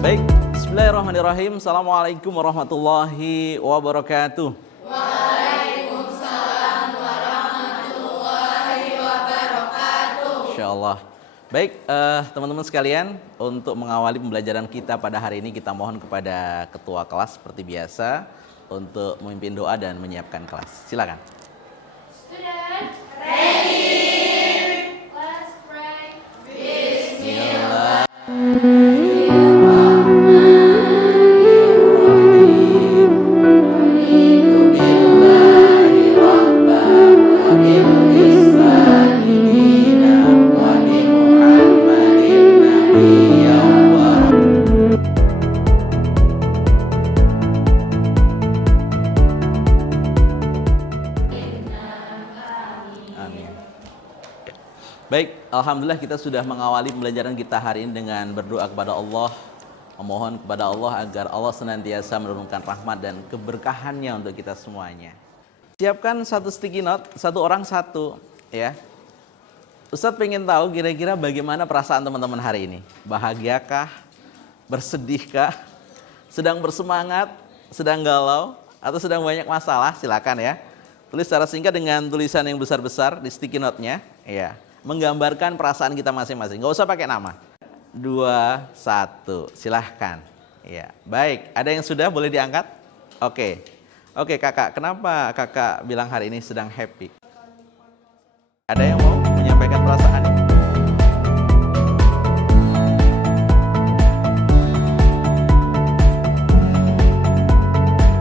Baik, bismillahirrahmanirrahim. Assalamualaikum warahmatullahi wabarakatuh. Waalaikumsalam warahmatullahi wabarakatuh. Insyaallah. Baik, teman-teman sekalian, untuk mengawali pembelajaran kita pada hari ini, kita mohon kepada ketua kelas seperti biasa untuk memimpin doa dan menyiapkan kelas. Silakan. Student, ready. Let's pray. Bismillah. Baik, alhamdulillah kita sudah mengawali pembelajaran kita hari ini dengan berdoa kepada Allah, memohon kepada Allah agar Allah senantiasa menurunkan rahmat dan keberkahannya untuk kita semuanya. Siapkan satu sticky note, satu orang satu, ya. Ustadz pengen tahu kira-kira bagaimana perasaan teman-teman hari ini? Bahagiakah? Bersedihkah? Sedang bersemangat? Sedang galau? Atau sedang banyak masalah? Silakan ya. Tulis secara singkat dengan tulisan yang besar-besar di sticky note-nya, ya. Menggambarkan perasaan kita masing-masing. Nggak usah pakai nama. 2, 1, silahkan. Ya, baik. Ada yang sudah boleh diangkat? Oke, kakak. Kenapa kakak bilang hari ini sedang happy? Ada yang mau menyampaikan perasaan?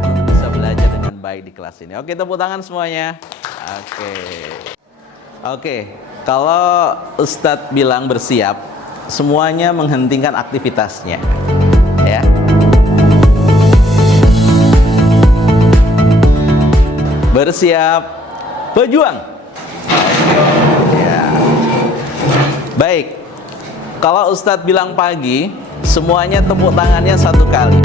Untuk bisa belajar dengan baik di kelas ini. Oke, tepuk tangan semuanya. Oke. Kalau Ustadz bilang bersiap, semuanya menghentikan aktivitasnya, ya. Bersiap, berjuang. Ya. Baik. Kalau Ustadz bilang pagi, semuanya tepuk tangannya satu kali.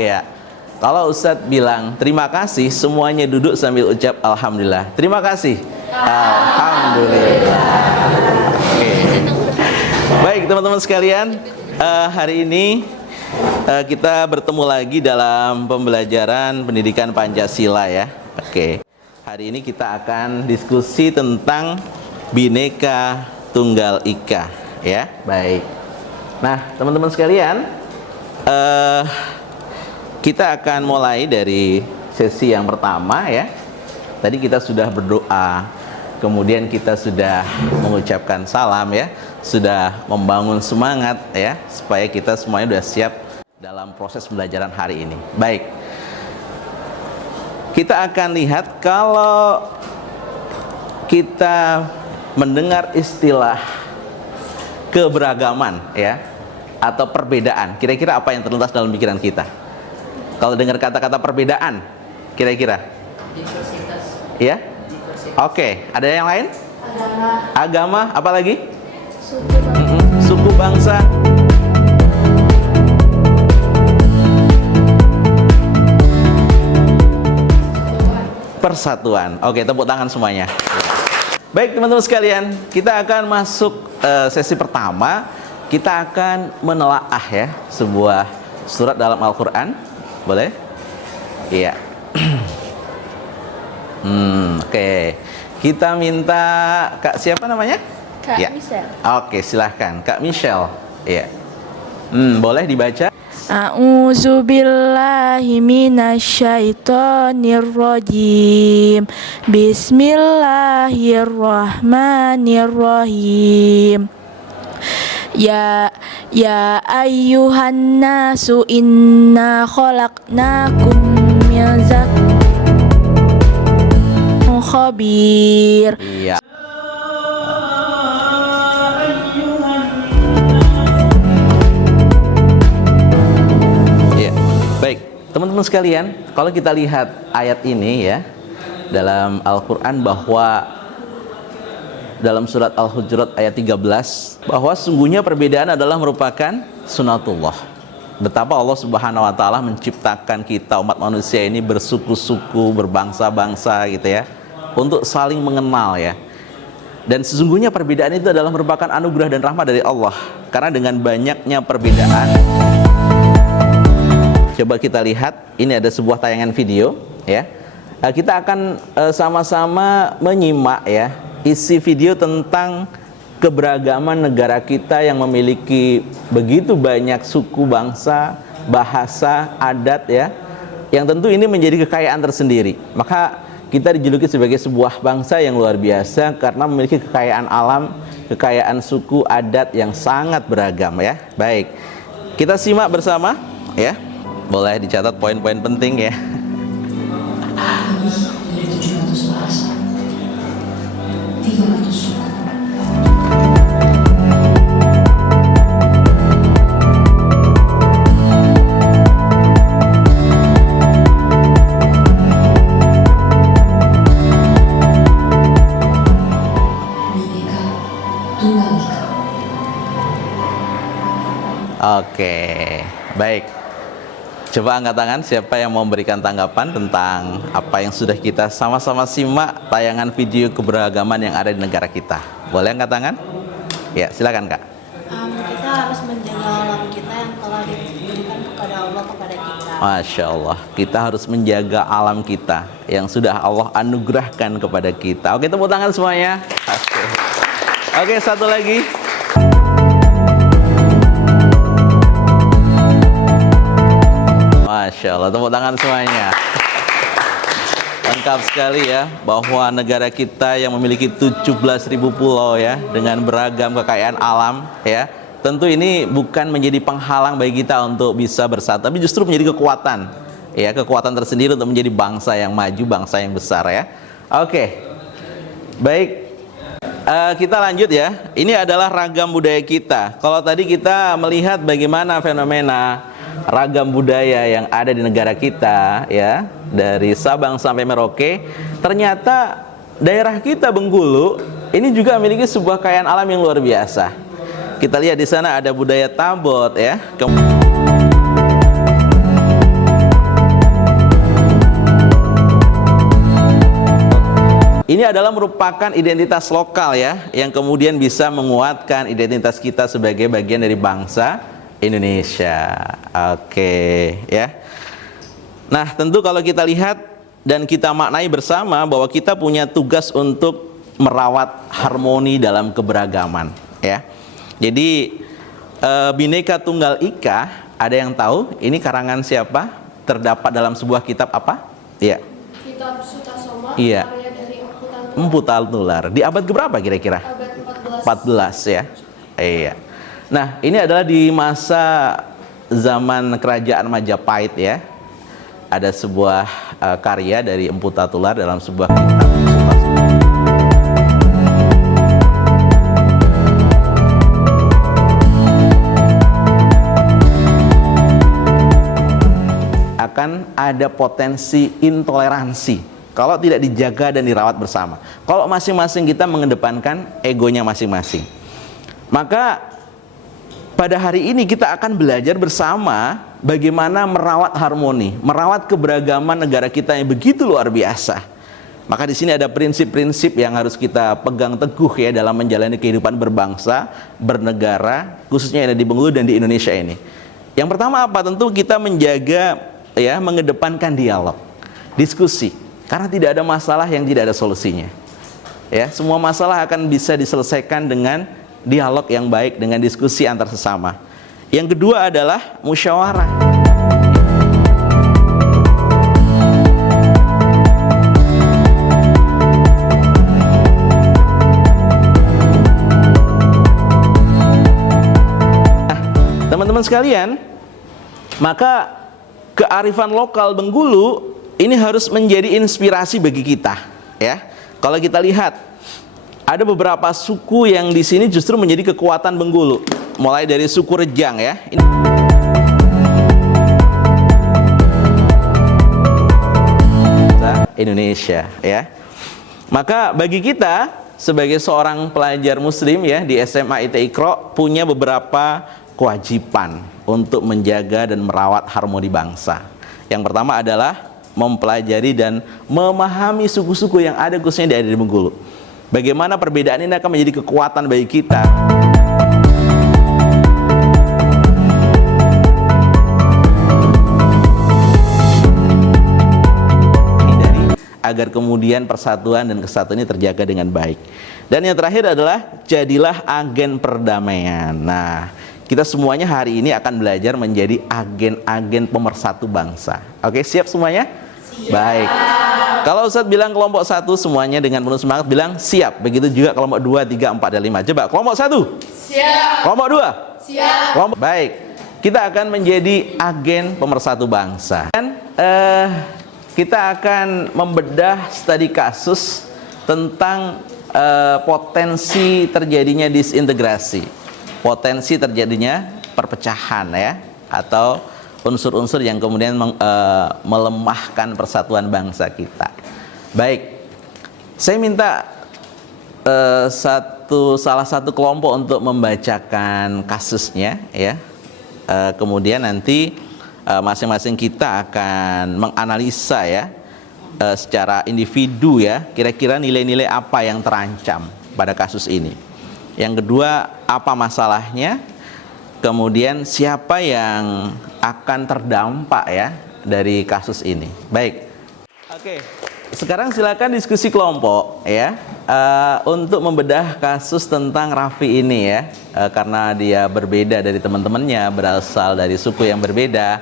Ya, kalau Ustadz bilang terima kasih, semuanya duduk sambil ucap alhamdulillah. Terima kasih. Alhamdulillah. Oke. Baik teman-teman sekalian, hari ini kita bertemu lagi dalam pembelajaran pendidikan Pancasila ya. Oke. Hari ini kita akan diskusi tentang Bhinneka Tunggal Ika ya. Baik. Nah teman-teman sekalian, kita akan mulai dari sesi yang pertama ya. Tadi kita sudah berdoa, kemudian kita sudah mengucapkan salam ya, sudah membangun semangat ya, supaya kita semuanya sudah siap dalam proses pembelajaran hari ini. Baik, kita akan lihat kalau kita mendengar istilah keberagaman ya, atau perbedaan, kira-kira apa yang terlintas dalam pikiran kita? Kalau dengar kata-kata perbedaan, kira-kira? Diversitas. Ya? Oke, ada yang lain? Agama, apa lagi? Suku bangsa. Persatuan. Oke, tepuk tangan semuanya. Baik teman-teman sekalian, kita akan masuk sesi pertama. Kita akan menelaah ya sebuah surat dalam Al-Quran. Boleh? Iya. Oke. Kita minta Kak siapa namanya? Kak ya. Michelle. Oke, silahkan Kak Michelle. Iya. Boleh dibaca? A'udzu billahi minasyaitonir rajim. Bismillahirrahmanirrahim. Ya ayyuhan nasu inna khalaqnakum min dzakarin khabir. Iya. Iya. Baik, teman-teman sekalian, kalau kita lihat ayat ini ya dalam Al-Qur'an, bahwa dalam surat Al-Hujurat ayat 13, bahwa sungguhnya perbedaan adalah merupakan sunatullah. betapa Allah Subhanahu wa taala menciptakan kita umat manusia ini bersuku-suku, berbangsa-bangsa gitu ya, untuk saling mengenal ya. Dan sesungguhnya perbedaan itu adalah merupakan anugerah dan rahmat dari Allah. Karena dengan banyaknya perbedaan, coba kita lihat, ini ada sebuah tayangan video ya. Kita akan sama-sama menyimak ya isi video tentang keberagaman negara kita yang memiliki begitu banyak suku, bangsa, bahasa, adat ya, yang tentu ini menjadi kekayaan tersendiri. Maka kita dijuluki sebagai sebuah bangsa yang luar biasa karena memiliki kekayaan alam, kekayaan suku, adat yang sangat beragam ya. Baik, kita simak bersama ya. Boleh dicatat poin-poin penting ya. Dari 700 bahasa, 300 suku. Bhinneka Tunggal Ika. Oke, baik. Coba angkat tangan siapa yang mau memberikan tanggapan tentang apa yang sudah kita sama-sama simak tayangan video keberagaman yang ada di negara kita. Boleh angkat tangan? Ya, silakan Kak. Kita harus menjaga alam kita yang telah diberikan kepada Allah kepada kita. Masya Allah, kita harus menjaga alam kita yang sudah Allah anugerahkan kepada kita. Oke, tepuk tangan semuanya. Oke, satu lagi. Masya Allah, tepuk tangan semuanya. Lengkap sekali ya, bahwa negara kita yang memiliki 17.000 pulau ya, dengan beragam kekayaan alam ya, tentu ini bukan menjadi penghalang bagi kita untuk bisa bersatu, tapi justru menjadi kekuatan ya, kekuatan tersendiri untuk menjadi bangsa yang maju, bangsa yang besar ya. Oke, baik. Kita lanjut ya. Ini adalah ragam budaya kita. Kalau tadi kita melihat bagaimana fenomena ragam budaya yang ada di negara kita ya, dari Sabang sampai Merauke, ternyata daerah kita Bengkulu ini juga memiliki sebuah kekayaan alam yang luar biasa. Kita lihat di sana ada budaya Tabot ya. Ini adalah merupakan identitas lokal ya, yang kemudian bisa menguatkan identitas kita sebagai bagian dari bangsa Indonesia. Oke ya. Nah, tentu kalau kita lihat dan kita maknai bersama bahwa kita punya tugas untuk merawat harmoni dalam keberagaman ya. Jadi Bhinneka Tunggal Ika, ada yang tahu ini karangan siapa? Terdapat dalam sebuah kitab apa? Iya. Kitab Sutasoma, Iya. karya dari Empu Talular. Di abad keberapa kira-kira? abad 14 ya. Iya. Nah, ini adalah di masa zaman kerajaan Majapahit ya. Ada sebuah karya dari Empu Talular dalam sebuah kitab. Akan ada potensi intoleransi kalau tidak dijaga dan dirawat bersama. Kalau masing-masing kita mengedepankan egonya masing-masing. Maka pada hari ini kita akan belajar bersama bagaimana merawat harmoni, merawat keberagaman negara kita yang begitu luar biasa. Maka di sini ada prinsip-prinsip yang harus kita pegang teguh ya dalam menjalani kehidupan berbangsa, bernegara, khususnya yang ada di Bengkulu dan di Indonesia ini. Yang pertama apa? Tentu kita menjaga ya, mengedepankan dialog, diskusi. Karena tidak ada masalah yang tidak ada solusinya. Ya, semua masalah akan bisa diselesaikan dengan dialog yang baik, dengan diskusi antar sesama. Yang kedua adalah musyawarah. Nah, teman-teman sekalian, maka kearifan lokal Bengkulu ini harus menjadi inspirasi bagi kita, ya. Kalau kita lihat, ada beberapa suku yang di sini justru menjadi kekuatan Bengkulu. Mulai dari suku Rejang, ya. Ini Indonesia, ya. Maka bagi kita sebagai seorang pelajar Muslim, ya, di SMA IT Iqra punya beberapa kewajiban untuk menjaga dan merawat harmoni bangsa. Yang pertama adalah mempelajari dan memahami suku-suku yang ada khususnya di Bengkulu. Bagaimana perbedaan ini akan menjadi kekuatan bagi kita. Agar kemudian persatuan dan kesatuan ini terjaga dengan baik. Dan yang terakhir adalah jadilah agen perdamaian. Nah, kita semuanya hari ini akan belajar menjadi agen-agen pemersatu bangsa. Oke, siap semuanya? Siap. Baik. Kalau Ustadz bilang kelompok 1 semuanya dengan penuh semangat bilang siap. Begitu juga kelompok 2, 3, 4, dan 5. Coba kelompok 1. Siap. Kelompok 2. Siap. Kelompok baik. Kita akan menjadi agen pemersatu bangsa. Dan kita akan membedah studi kasus tentang potensi terjadinya disintegrasi, potensi terjadinya perpecahan ya, atau unsur-unsur yang kemudian melemahkan persatuan bangsa kita. Baik, saya minta salah satu kelompok untuk membacakan kasusnya ya, kemudian nanti masing-masing kita akan menganalisa ya secara individu ya, kira-kira nilai-nilai apa yang terancam pada kasus ini. Yang kedua, apa masalahnya? Kemudian siapa yang akan terdampak ya dari kasus ini. Baik. Oke. Sekarang silakan diskusi kelompok ya, untuk membedah kasus tentang Raffi ini ya, karena dia berbeda dari teman-temannya, berasal dari suku yang berbeda,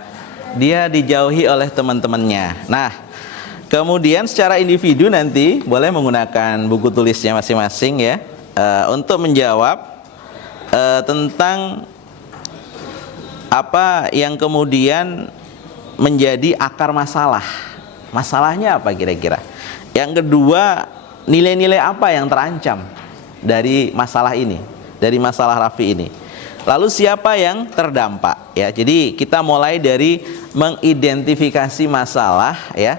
dia dijauhi oleh teman-temannya. Nah, kemudian secara individu nanti boleh menggunakan buku tulisnya masing-masing ya, untuk menjawab tentang apa yang kemudian menjadi akar masalah. Masalahnya apa kira-kira? Yang kedua, nilai-nilai apa yang terancam dari masalah ini, dari masalah Raffi ini. Lalu siapa yang terdampak ya. Jadi kita mulai dari mengidentifikasi masalah ya,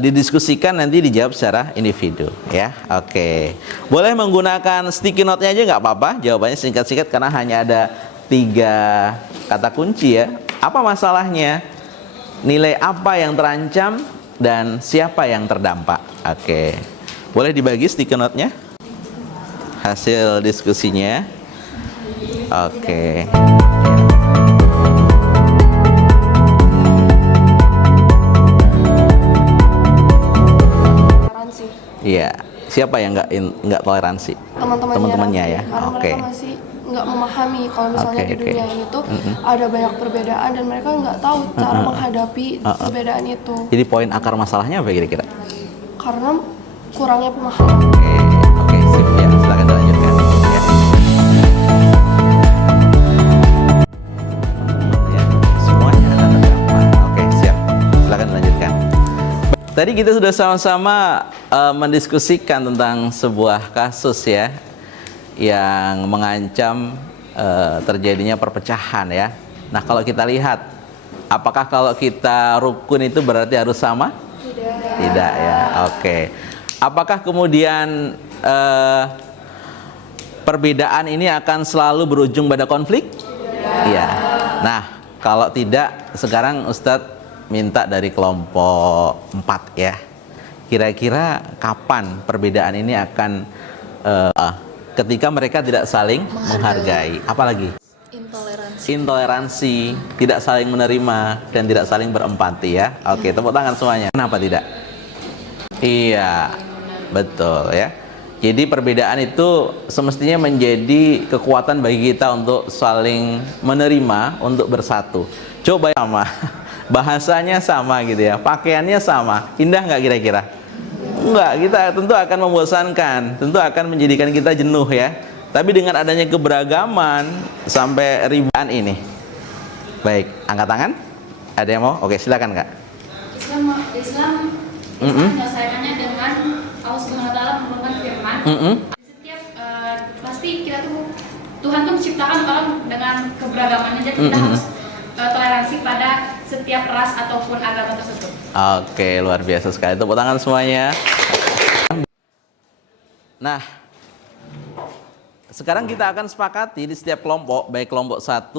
didiskusikan, nanti dijawab secara individu ya. Oke. Boleh menggunakan sticky note-nya aja nggak apa-apa. Jawabannya singkat-singkat karena hanya ada 3 kata kunci ya. Apa masalahnya? Nilai apa yang terancam? Dan siapa yang terdampak? Oke, boleh dibagi sticky note-nya hasil diskusinya. Oke. Toleransi. Iya, siapa yang nggak toleransi? Teman-temannya ya. Karena Oke. mereka masih nggak memahami kalau misalnya Oke, di dunia ini tuh ada banyak perbedaan dan mereka nggak tahu cara menghadapi perbedaan itu. Jadi poin akar masalahnya apa kira-kira? Karena kurangnya pemahaman. Oke, sip ya. Silakan dilanjutkan. Ya. Ya, semuanya akan terdampak. Oke, siap. Silakan dilanjutkan. Tadi kita sudah sama-sama mendiskusikan tentang sebuah kasus ya, yang mengancam terjadinya perpecahan ya. Nah, kalau kita lihat, apakah kalau kita rukun itu berarti harus sama? Tidak ya. Oke. Apakah kemudian perbedaan ini akan selalu berujung pada konflik? Iya. Nah, kalau tidak, sekarang Ustadz minta dari kelompok 4 ya. Kira-kira kapan perbedaan ini akan ketika mereka tidak saling menghargai, apalagi intoleransi, tidak saling menerima dan tidak saling berempati ya. Oke, tepuk tangan semuanya. Kenapa tidak? Iya, betul ya. Jadi perbedaan itu semestinya menjadi kekuatan bagi kita untuk saling menerima, untuk bersatu. Coba sama, bahasanya sama gitu ya, pakaiannya sama, indah nggak kira-kira? Enggak, kita tentu akan membosankan, tentu akan menjadikan kita jenuh ya. Tapi dengan adanya keberagaman sampai ribuan ini. Baik, angkat tangan. Ada yang mau? Oke, silakan Kak. Islam menyelesaikannya dengan Allah Subhanahu wa taala menurunkan firman. Di setiap pasti kita tuh Tuhan tuh menciptakan orang dengan keberagamannya, jadi kita harus toleransi pada setiap ras ataupun agama tersebut. Oke, luar biasa sekali. Tepuk tangan semuanya. Nah, sekarang kita akan sepakati di setiap kelompok, baik kelompok 1,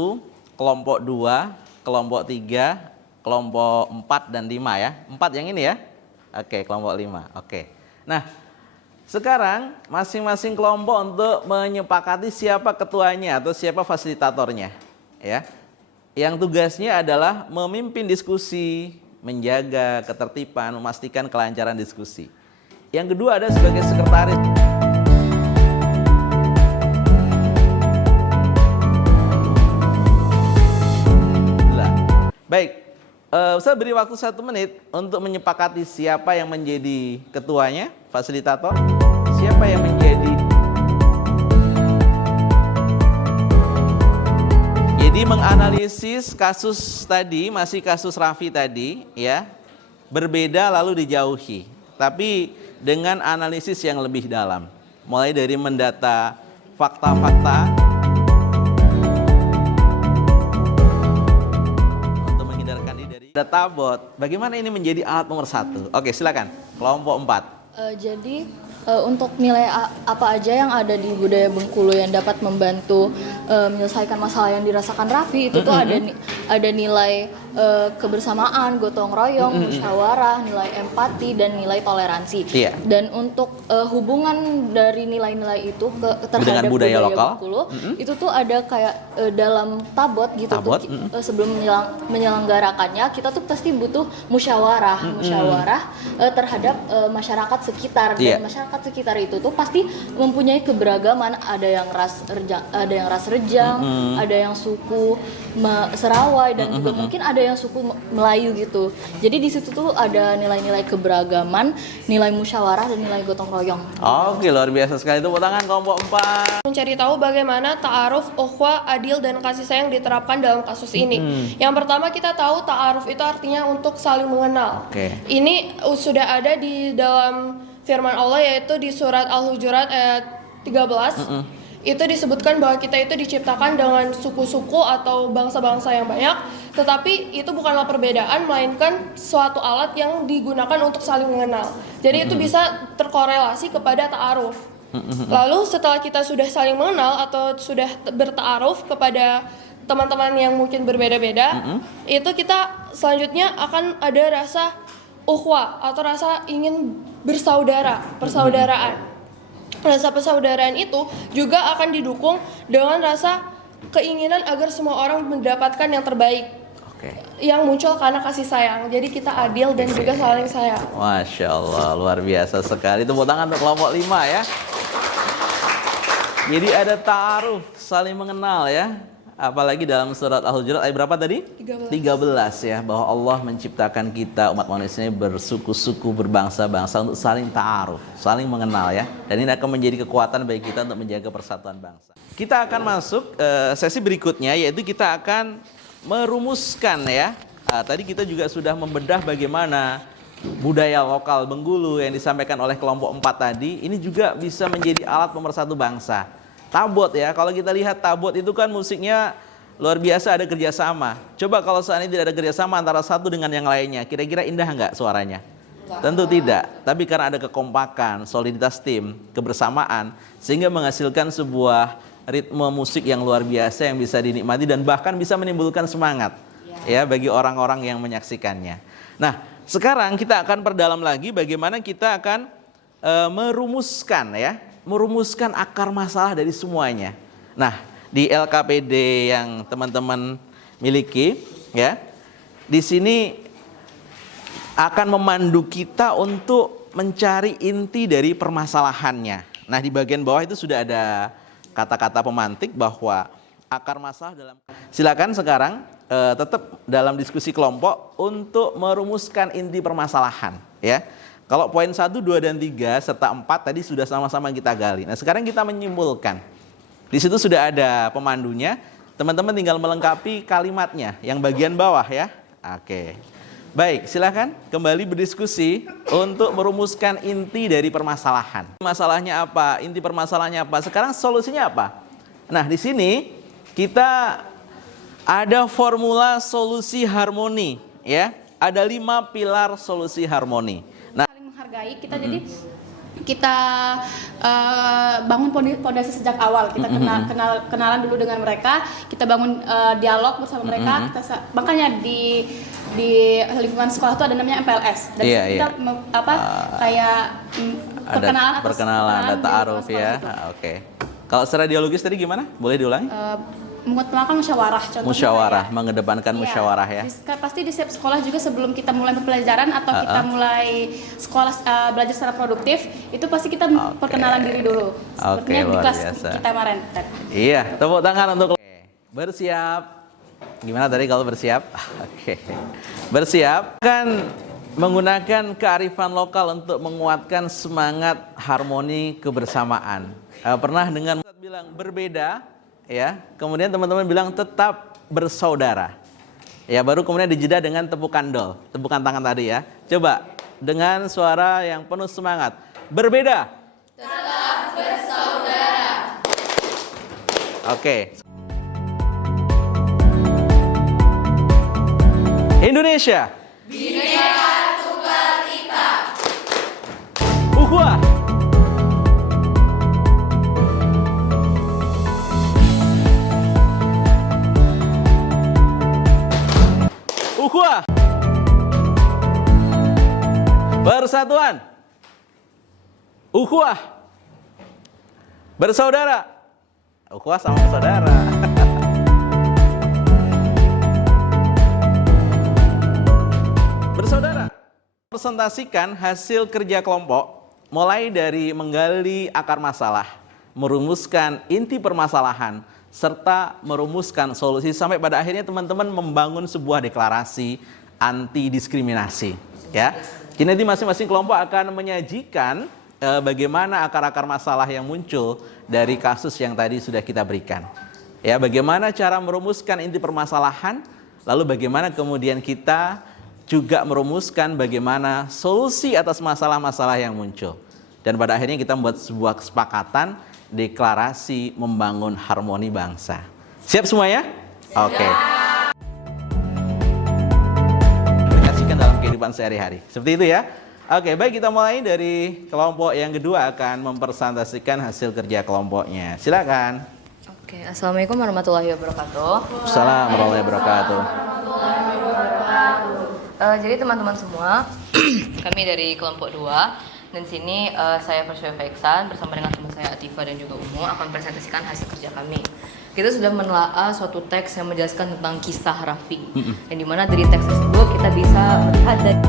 kelompok 2, kelompok 3, kelompok 4 dan 5 ya. 4 yang ini ya. Oke, kelompok 5. Oke. Nah, sekarang masing-masing kelompok untuk menyepakati siapa ketuanya atau siapa fasilitatornya, ya. Yang tugasnya adalah memimpin diskusi, menjaga ketertiban, memastikan kelancaran diskusi. Yang kedua ada sebagai sekretaris. Baik, saya beri waktu 1 menit untuk menyepakati siapa yang menjadi ketuanya, fasilitator, siapa yang menjadi. Jadi menganalisis kasus tadi, masih kasus Raffi tadi, ya, berbeda lalu dijauhi, tapi dengan analisis yang lebih dalam, mulai dari mendata fakta-fakta. Ada tabot. Bagaimana ini menjadi alat nomor 1? Oke, silakan. Kelompok 4. Jadi untuk nilai apa aja yang ada di budaya Bengkulu yang dapat membantu menyelesaikan masalah yang dirasakan Raffi itu tuh ada nilai kebersamaan, gotong royong, musyawarah, nilai empati dan nilai toleransi. Iya. Dan untuk hubungan dari nilai-nilai itu terhadap budaya lokal, Bengkulu itu tuh ada kayak dalam tabot gitu. Tabot, sebelum menyelenggarakannya kita tuh pasti butuh musyawarah terhadap masyarakat sekitar. Iya. Dan masyarakat sekitar itu tuh pasti mempunyai keberagaman, ada yang ras rejang, ada yang suku Serawai dan juga mungkin ada yang suku Melayu gitu. Jadi di situ tuh ada nilai-nilai keberagaman, nilai musyawarah dan nilai gotong royong. Oke, luar biasa sekali. Tepuk tangan kelompok 4. Mencari tahu bagaimana ta'aruf, ukhuwah, adil dan kasih sayang diterapkan dalam kasus ini. Yang pertama kita tahu ta'aruf itu artinya untuk saling mengenal. Oke. Ini sudah ada di dalam firman Allah yaitu di surat Al-Hujurat ayat 13. Itu disebutkan bahwa kita itu diciptakan dengan suku-suku atau bangsa-bangsa yang banyak, tetapi itu bukanlah perbedaan melainkan suatu alat yang digunakan untuk saling mengenal. Jadi itu bisa terkorelasi kepada ta'aruf. Lalu setelah kita sudah saling mengenal atau sudah berta'aruf kepada teman-teman yang mungkin berbeda-beda, itu kita selanjutnya akan ada rasa ukhuwah atau rasa ingin persaudaraan. Rasa persaudaraan itu juga akan didukung dengan rasa keinginan agar semua orang mendapatkan yang terbaik. Oke. Yang muncul karena kasih sayang. Jadi kita adil dan juga saling sayang. Masya Allah, luar biasa sekali. Tepuk tangan untuk kelompok 5 ya. Jadi ada ta'aruf, saling mengenal ya. Apalagi dalam surat Al-Hujurat ayat berapa tadi? 13 ya, bahwa Allah menciptakan kita umat manusia bersuku-suku, berbangsa-bangsa untuk saling ta'aruf, saling mengenal ya. Dan ini akan menjadi kekuatan bagi kita untuk menjaga persatuan bangsa. Kita akan masuk sesi berikutnya, yaitu kita akan merumuskan ya. Tadi kita juga sudah membedah bagaimana budaya lokal Bengkulu yang disampaikan oleh kelompok 4 tadi, ini juga bisa menjadi alat pemersatu bangsa. Tabot ya, kalau kita lihat tabot itu kan musiknya luar biasa, ada kerjasama. Coba kalau saat ini tidak ada kerjasama antara satu dengan yang lainnya, kira-kira indah nggak suaranya? Tentu tidak, tapi karena ada kekompakan, soliditas tim, kebersamaan, sehingga menghasilkan sebuah ritme musik yang luar biasa yang bisa dinikmati dan bahkan bisa menimbulkan semangat ya bagi orang-orang yang menyaksikannya. Nah, sekarang kita akan perdalam lagi bagaimana kita akan merumuskan akar masalah dari semuanya. Nah, di LKPD yang teman-teman miliki ya, di sini akan memandu kita untuk mencari inti dari permasalahannya. Nah, di bagian bawah itu sudah ada kata-kata pemantik bahwa akar masalah dalam. Silakan sekarang tetap dalam diskusi kelompok untuk merumuskan inti permasalahan ya. Kalau poin 1, 2, dan 3 serta 4 tadi sudah sama-sama kita gali. Nah, sekarang kita menyimpulkan. Di situ sudah ada pemandunya. Teman-teman tinggal melengkapi kalimatnya yang bagian bawah ya. Oke. Baik, silakan kembali berdiskusi untuk merumuskan inti dari permasalahan. Masalahnya apa? Inti permasalahannya apa? Sekarang solusinya apa? Nah, di sini kita ada formula solusi harmoni ya. Ada 5 pilar solusi harmoni. Nah, Menghargai kita jadi kita bangun pondasi sejak awal. Kita kenalan dulu dengan mereka, kita bangun dialog bersama mereka. Makanya di lingkungan sekolah itu ada namanya MPLS. Dan kita kayak perkenalan, data aruf ya. Oke. Kalau secara dialogis tadi gimana? Boleh diulangi? Melakukan musyawarah, contohnya musyawarah, mengedepankan musyawarah ya. Pasti di setiap sekolah juga sebelum kita mulai pembelajaran atau kita mulai sekolah belajar secara produktif, itu pasti kita perkenalan diri dulu. Sepertinya di kelas kita kemarin. Iya, tepuk tangan untuk bersiap. Gimana tadi kalau bersiap? Oke. Bersiap kan menggunakan kearifan lokal untuk menguatkan semangat harmoni kebersamaan. Pernah dengan bilang berbeda ya, kemudian teman-teman bilang tetap bersaudara. Ya, baru kemudian dijeda dengan tepukan tangan tadi ya. Coba dengan suara yang penuh semangat. Berbeda. Tetap bersaudara. Oke. Indonesia. Bhinneka Tunggal Ika. Ukhuwah. Ukhuwah. Persatuan. Ukhuwah. Bersaudara. Ukhuwah sama bersaudara. Bersaudara. Presentasikan hasil kerja kelompok mulai dari menggali akar masalah, merumuskan inti permasalahan, serta merumuskan solusi sampai pada akhirnya teman-teman membangun sebuah deklarasi anti diskriminasi ya. Jadi nanti masing-masing kelompok akan menyajikan bagaimana akar-akar masalah yang muncul dari kasus yang tadi sudah kita berikan. Ya, bagaimana cara merumuskan inti permasalahan, lalu bagaimana kemudian kita juga merumuskan bagaimana solusi atas masalah-masalah yang muncul. Dan pada akhirnya kita membuat sebuah kesepakatan deklarasi membangun harmoni bangsa. Siap semuanya? Oke. Aplikasikan dalam kehidupan sehari-hari. Seperti itu ya. Oke, baik, kita mulai dari kelompok yang kedua akan mempresentasikan hasil kerja kelompoknya. Silakan. Oke, Assalamualaikum warahmatullahi wabarakatuh. Assalamualaikum warahmatullahi wabarakatuh. Jadi teman-teman semua, kami dari kelompok 2. Dan sini saya Persyafa Iksan bersama dengan teman saya Atifa dan juga Umu akan presentasikan hasil kerja kami. Kita sudah menelaah suatu teks yang menjelaskan tentang kisah Rafi. Yang dimana dari teks tersebut kita bisa melihat dari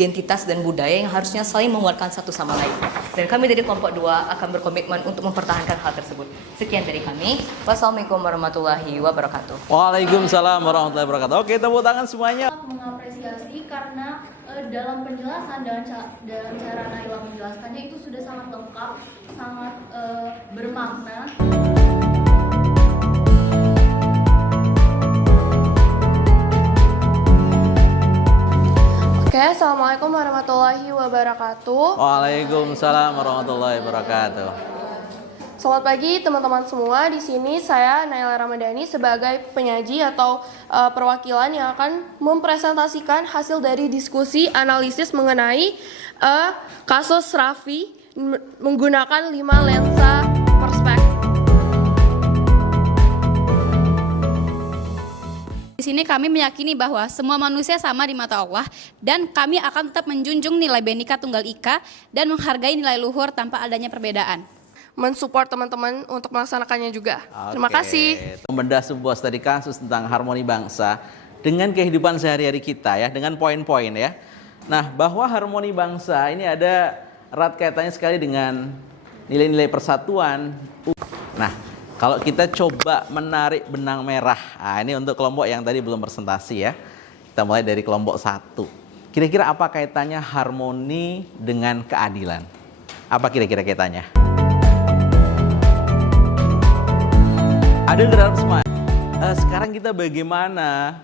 identitas dan budaya yang harusnya saling menguatkan satu sama lain. Dan kami dari kelompok 2 akan berkomitmen untuk mempertahankan hal tersebut. Sekian dari kami. Wassalamualaikum warahmatullahi wabarakatuh. Waalaikumsalam warahmatullahi wabarakatuh. Oke, tepuk tangan semuanya. Mengapresiasi karena dalam penjelasan dan cara Naila menjelaskannya itu sudah sangat lengkap, sangat bermakna. Oke, assalamualaikum warahmatullahi wabarakatuh. Waalaikumsalam warahmatullahi wabarakatuh. Selamat pagi teman-teman semua. Di sini saya Naila Ramadhani sebagai penyaji atau perwakilan yang akan mempresentasikan hasil dari diskusi analisis mengenai kasus Rafi menggunakan 5 lensa perspektif. Di sini kami meyakini bahwa semua manusia sama di mata Allah dan kami akan tetap menjunjung nilai Bhinneka Tunggal Ika dan menghargai nilai luhur tanpa adanya perbedaan. Mensupport teman-teman untuk melaksanakannya juga. Terima kasih. Membedah sebuah studi kasus tentang harmoni bangsa dengan kehidupan sehari-hari kita ya, dengan poin-poin ya. Nah, bahwa harmoni bangsa ini ada erat kaitannya sekali dengan nilai-nilai persatuan. Nah, kalau kita coba menarik benang merah, nah ini untuk kelompok yang tadi belum presentasi ya. Kita mulai dari kelompok 1. Kira-kira apa kaitannya harmoni dengan keadilan? Apa kira-kira kaitannya? Adil terhadap semua. Sekarang kita bagaimana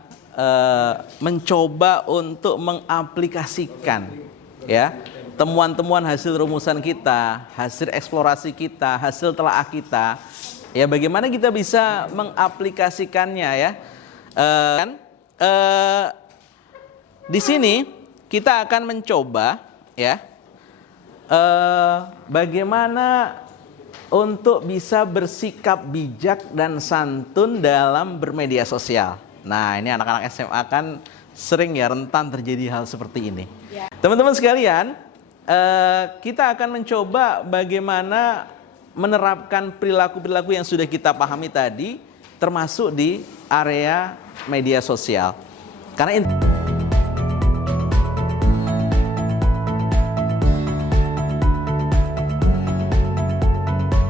mencoba untuk mengaplikasikan ya temuan-temuan hasil rumusan kita, hasil eksplorasi kita, hasil telaah kita. Ya, bagaimana kita bisa mengaplikasikannya ya? Di sini kita akan mencoba ya bagaimana untuk bisa bersikap bijak dan santun dalam bermedia sosial. Nah, ini anak-anak SMA kan sering ya rentan terjadi hal seperti ini. Teman-teman sekalian, kita akan mencoba bagaimana menerapkan perilaku-perilaku yang sudah kita pahami tadi, termasuk di area media sosial. Karena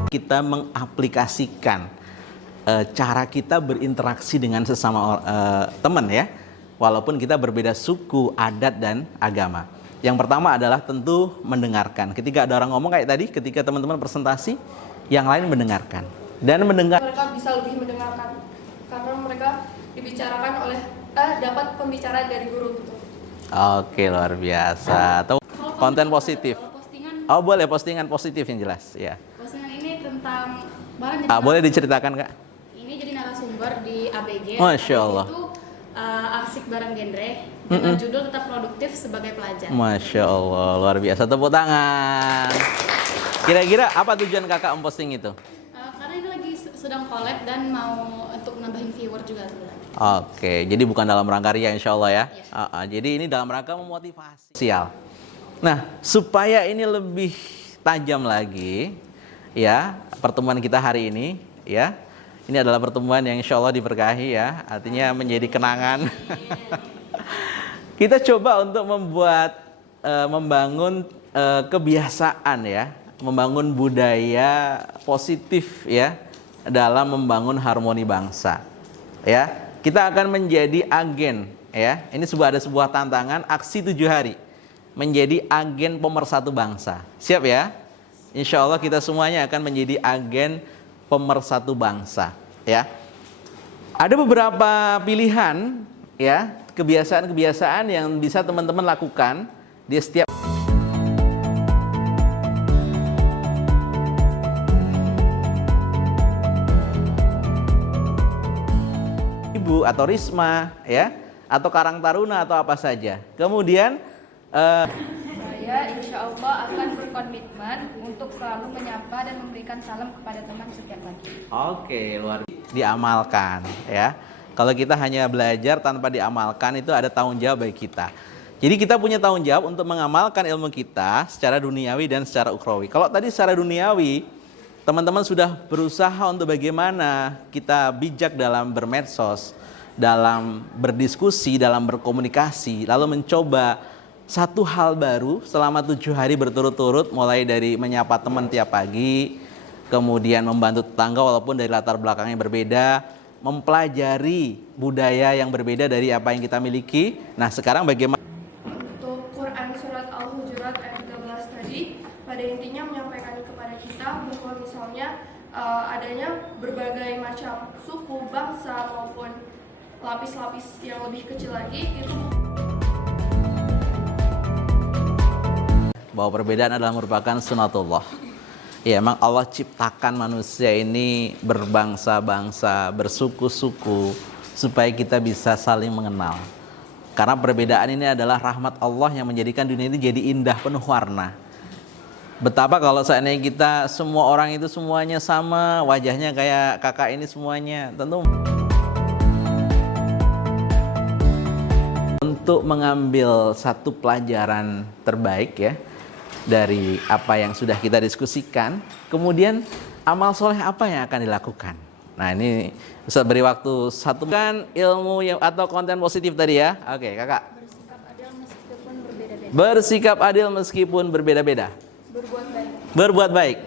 kita mengaplikasikan cara kita berinteraksi dengan sesama teman ya, walaupun kita berbeda suku, adat, dan agama. Yang pertama adalah tentu mendengarkan. Ketika ada orang ngomong kayak tadi, ketika teman-teman presentasi, yang lain mendengarkan. Dan mendengar. Mereka bisa lebih mendengarkan karena mereka dibicarakan oleh dapat pembicaraan dari guru gitu. Oke, luar biasa. Atau konten positif. Oh, boleh postingan positif yang jelas ya. Postingan ini tentang barang Boleh diceritakan, Kak? ini jadi narasumber di ABG. Masya Allah. Itu asik barang genre dengan judul tetap produktif sebagai pelajar. Masya Allah, luar biasa. Tepuk tangan. Kira-kira apa tujuan kakak memposting itu? Karena ini lagi sedang collab dan mau untuk nambahin viewer juga sebenarnya. Oke, jadi bukan dalam rangka ria insya Allah ya. Jadi ini dalam rangka memotivasi sosial. Nah, supaya ini lebih tajam lagi ya pertemuan kita hari ini ya. Ini adalah pertemuan yang insya Allah diberkahi ya, artinya menjadi kenangan. Kita coba untuk membangun kebiasaan ya, membangun budaya positif ya dalam membangun harmoni bangsa. Ya, kita akan menjadi agen ya. Ini ada sebuah tantangan aksi 7 hari menjadi agen pemersatu bangsa. Siap ya? Insya Allah kita semuanya akan menjadi agen pemersatu bangsa ya. Ada beberapa pilihan ya, kebiasaan-kebiasaan yang bisa teman-teman lakukan di setiap Ibu atau Risma ya, atau Karang Taruna atau apa saja. Kemudian Saya insya Allah akan berkomitmen untuk selalu menyapa dan memberikan salam kepada teman setiap pagi. Oke, luar biasa. Diamalkan ya. Kalau kita hanya belajar tanpa diamalkan, itu ada tanggung jawab bagi kita. Jadi kita punya tanggung jawab untuk mengamalkan ilmu kita secara duniawi dan secara ukhrawi. Kalau tadi secara duniawi, teman-teman sudah berusaha untuk bagaimana kita bijak dalam bermedsos, dalam berdiskusi, dalam berkomunikasi, lalu mencoba satu hal baru selama 7 hari berturut-turut, mulai dari menyapa teman tiap pagi, kemudian membantu tetangga walaupun dari latar belakang yang berbeda, mempelajari budaya yang berbeda dari apa yang kita miliki. Nah, sekarang bagaimana? Untuk Quran surat Al-Hujurat ayat 13 tadi, pada intinya menyampaikan kepada kita bahwa misalnya adanya berbagai macam suku, bangsa maupun lapis-lapis yang lebih kecil lagi itu bahwa perbedaan adalah merupakan sunatullah. Ya, memang Allah ciptakan manusia ini berbangsa-bangsa, bersuku-suku, supaya kita bisa saling mengenal. Karena perbedaan ini adalah rahmat Allah yang menjadikan dunia ini jadi indah, penuh warna. Betapa kalau seandainya kita semua orang itu semuanya sama, wajahnya kayak kakak ini semuanya, tentu untuk mengambil satu pelajaran terbaik ya dari apa yang sudah kita diskusikan, kemudian amal soleh apa yang akan dilakukan. Nah, ini bisa beri waktu satu kan ilmu yang atau konten positif tadi ya. Oke, kakak. Bersikap adil meskipun berbeda-beda. Bersikap adil meskipun berbeda-beda. Berbuat baik. Berbuat baik.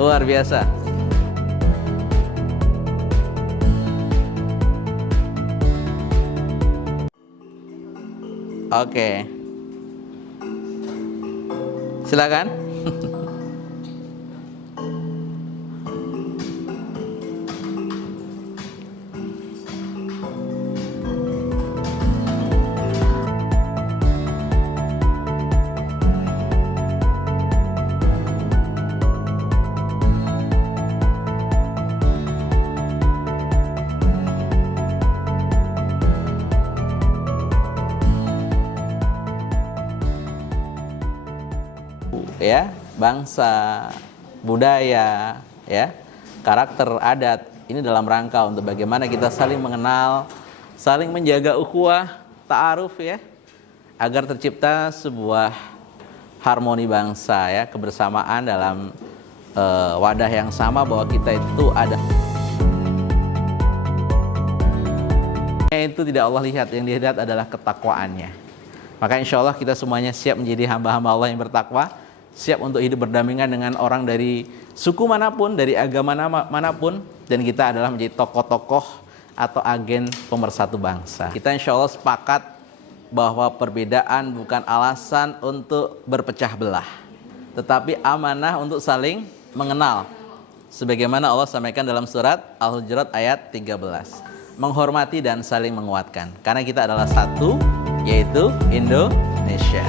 Luar biasa. Oke. Silakan. ya, bangsa, budaya, ya, karakter, adat. Ini dalam rangka untuk bagaimana kita saling mengenal, saling menjaga ukhuwah, ta'aruf ya, agar tercipta sebuah harmoni bangsa ya, kebersamaan dalam wadah yang sama, bahwa kita itu ada. Itu tidak Allah lihat, yang dilihat adalah ketakwaannya. Maka insya Allah kita semuanya siap menjadi hamba-hamba Allah yang bertakwa, siap untuk hidup berdampingan dengan orang dari suku manapun, dari agama manapun, dan kita adalah menjadi tokoh-tokoh atau agen pemersatu bangsa. Kita insya Allah sepakat bahwa perbedaan bukan alasan untuk berpecah belah, tetapi amanah untuk saling mengenal. Sebagaimana Allah sampaikan dalam surat Al-Hujurat ayat 13. Menghormati dan saling menguatkan. Karena kita adalah satu, yaitu Indonesia.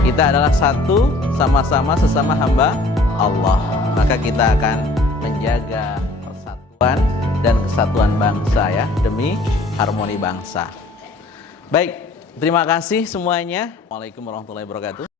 Kita adalah satu, sama-sama sesama hamba Allah. Maka kita akan menjaga persatuan dan kesatuan bangsa ya, demi harmoni bangsa. Baik, terima kasih semuanya. Assalamualaikum warahmatullahi wabarakatuh.